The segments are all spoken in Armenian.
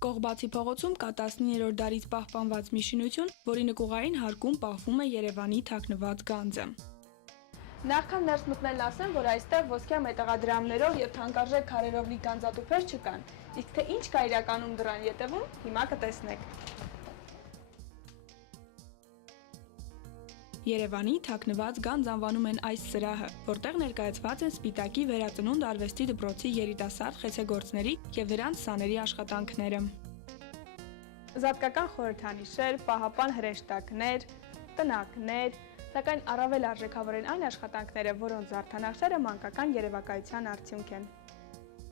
Կողբացի փողոցում կա 19-րդ դարից պահպանված մի շինություն, որի նկուղային հարկում պահվում է Երևանի թաքնված գանձը։ Նախքան ներս մտնելն ասեմ, որ այստեղ ոսկյա մետաղադրամներով եւ թանկարժեք քարերով լի գանձատուփեր չկան, իսկ թե ինչ կա իրականում դրան ետևում, հիմա կտեսնեք։ Երևանի թաքնված գանձ անվանում են այս սրահը, որտեղ ներկայացված են Սպիտակի վերածնունդ արվեստի դպրոցի երիտասարդ խեցեգործների եւ նրանց սաների աշխատանքները։ Զատկական խորհրդանիշեր, պահապան հրեշտակներ, տնակներ, սակայն առավել արժեքավոր են այն աշխատանքները, որոնց զարդանախշերը մանկական երևակայության արդյունք են։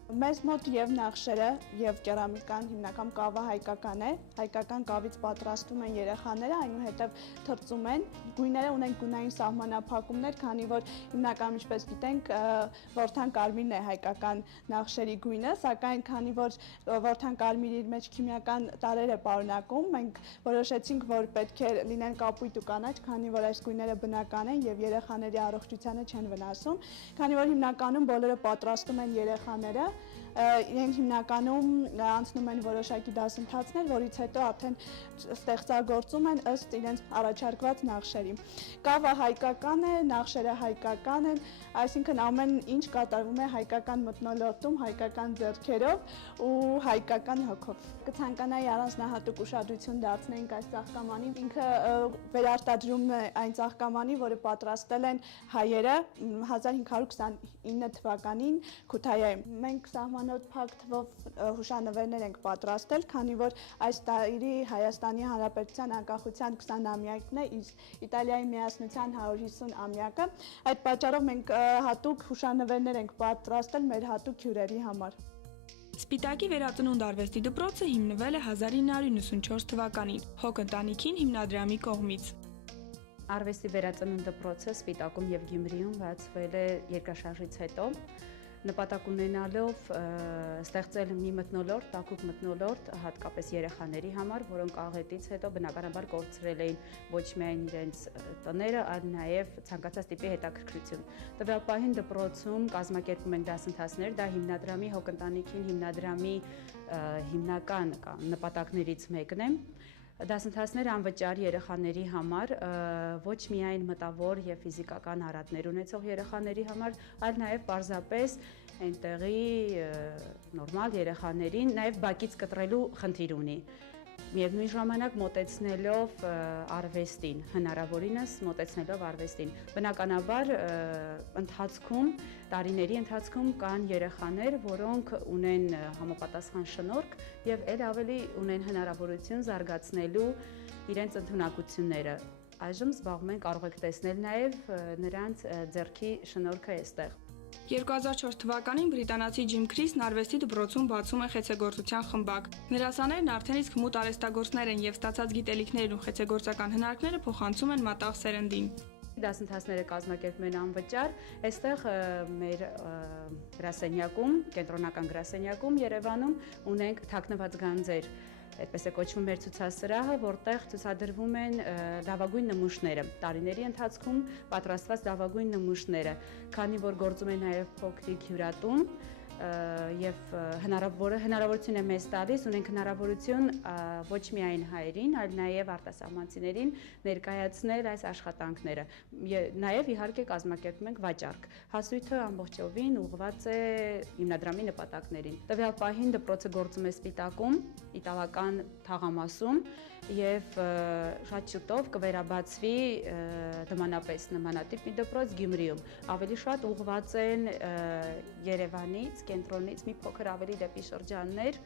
Մեզ մոտ եւ նախշերը եւ կերամիկան հիմնական կավը հայկական է, հայկական կավից պատրաստում են երեխաները, այնուհետև թրծում են, գույները ունեն գունային սահմանափակումներ, քանի որ հիմնական ինչպես գիտենք, որդան կարմիրն է հայկական նախշերի գույնը, սակայն քանի որ որդան կարմիրի իր մեջ քիմիական տարրեր է պարունակում, մենք որոշեցինք, որ պետք է լինեն կապույտ ու կանաչ, քանի որ այս գույները բնական են եւ երեխաների առողջությանը չեն վնասում, քանի որ հիմնականում բոլորը պատրաստում են երեխաները իրենք հիմնականում անցնում են որոշակի դասընթացներ, որից հետո արդեն ստեղծագործում են ըստ իրենց առաջարկված նախշերի։ Կավը հայկական է, նախշերը հայկական են, այսինքն ամեն ինչ կատարվում է հայկական մթնոլորտում, հայկական ձեռքերով ու հայկական հոգով։ Կցանկանայի առանձնահատուկ ուշադրություն դարձնենք այս ծաղկամանին, ինքը վերարտադրում է այն ծաղկամանի, որը պատրաստել են հայերը 1529 թվականին Քութայում։ Մենք սահմանոտ փակ թվով հուշանվերներ ենք պատրաստել, քանի որ այս տարի Հայաստանի Հանրապետության անկախության 20-ամյակն է, իսկ Իտալիայի միասնության 150-ամյակը։ Այդ պատճառով մենք հատուկ հուշանվերներ ենք պատրաստել մեր հատուկ հյուրերի համար։ Սպիտակի վերածնունդ արվեստի դպրոցը հիմնվել է 1994 թվականին հոգ ընտանիքին հիմնադրամի կողմից։ Արվեստի վերածնունդ դպրոցը Սպիտակում եւ Գյումրիում բացվել է երկրաշարժից հետո, նպատակ ունենալով ստեղծել մի մթնոլորտ, տաքուկ մթնոլորտ, հատկապես երեխաների համար, որոնք աղետից հետո բնականաբար կորցրել էին ոչ միայն իրենց տները, այլ նաև ցանկացած տիպի հետաքրքրություն։ Տվյալ պահին դպրոցում կազմակերպում են դասընթացներ, դա հիմնադրամի հոգ ընտանիքին հիմնադրամի հիմնական նպատակներից մեկն է։ Դասընթացները անվճար երեխաների համար, ոչ միայն մտավոր եւ ֆիզիկական արատներ ունեցող երեխաների համար, այլ նաեւ պարզապես այնտեղի նորմալ երեխաներին նաեւ բակից կտրելու խնդիր ունի։ Միևնույն ժամանակ մոտեցնելով արվեստին, հնարավորինս մոտեցնելով արվեստին։ Բնականաբար տարիների ընթացքում կան երեխաներ, որոնք ունեն համապատասխան շնորհք եւ ել ավելի ունեն հնարավորություն զարգացնելու իրենց ընդունակությունները։ Այժմ զբաղվում են, կարող եք տեսնել նաեւ նրանց ձեռքի շնորհքը այստեղ։ 2004 թվականին բրիտանացի Ջիմ Քրիսն արվեստի դպրոցում բացում է խեցեգործության խմբակ։ Նրա սաներն արդեն իսկ հմուտ արհեստագործներ են եւ ստացած գիտելիքներն ու խեցեգործական հնարքները փոխանցում են մատաղ սերնդին։ Դասընթացները կազմակերպում են անվճար, այստեղ մեր գրասենյակում, կենտրոնական գրասենյակում Երևանում ունենք թաքնված գանձեր, այդպես է կոչվում մեր ցուցասրահը, որտեղ ցուցադրվում են լավագույն նմուշները, տարիների ընթացքում պատրաստված լավագույն նմուշները, քանի որ գործում է նաև փոքրիկ հյուրատուն եւ հնարավորություն է մեզ տալիս, ունենք հնարավորություն ոչ միայն հայերին, այլ նաեւ արտասահմանցիներին ներկայացնել այս աշխատանքները։ Նաեւ իհարկե կազմակերպում ենք վաճառք։ Հասույթը ամբողջովին ուղղված է հիմնադրամի նպատակներին։ Տվյալ պահին դպրոցը գործում է Սպիտակում, իտալական թաղամասում եւ շատ շուտով կվերաբացվի նմանապես նմանատիպ մի դպրոց Գյումրիում։ Ավելի շատ ուղղված են Երևանից, կենտրոնից մի փոքր ավելի դեպի շրջաններ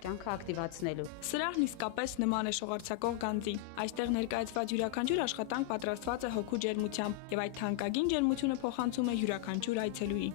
կյանքը ակտիվացնելու։ Սրահն իսկապես նման է շողարցակող գանձի։ Այստեղ ներկայացված յուրաքանչյուր աշխատանք պատրաստված է հոգու ջերմությամբ եւ այդ թանկագին ջերմությունը փոխանցում է յուրաքանչյուր այցելուի։